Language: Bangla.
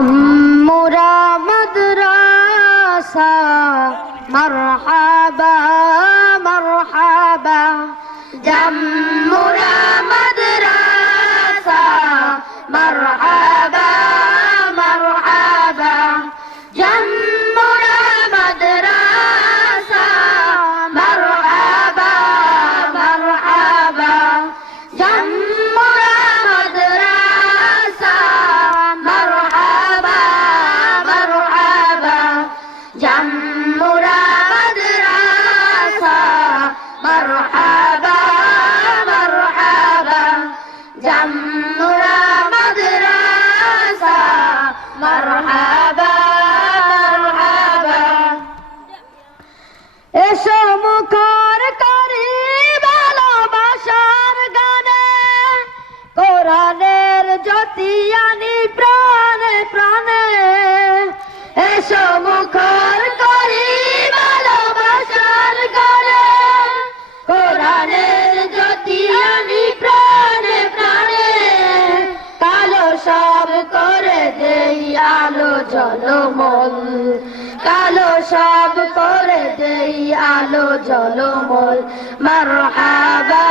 জাম্মুরা মাদ্রাসা মারহাবা মারহাবা জাম্মুরা মাদ্রাসা মারহাবা মারহাবা জাম্মুরা মাদ্রাসা মারহাবা মারহাবা জাম্মুরা মাদ্রাসা মারহাবা মারহাবা জাম্মুরা মাদ্রাসা মারহাবা মারহাবা জাম্মুরা মাদ্রাসা মারহাবা মারহাবা এসো মুখর করি ভালোবাসার গানে কোরআনের জ্যোতি আনি প্রাণে প্রাণে এসো মুখর করি ভালোবাসার গানে কোরআনের জ্যোতি আনি প্রাণে প্রাণে কালো সব করে দেই আলো জলমল কালো সব করে দেই আলো জলমল মারহাবা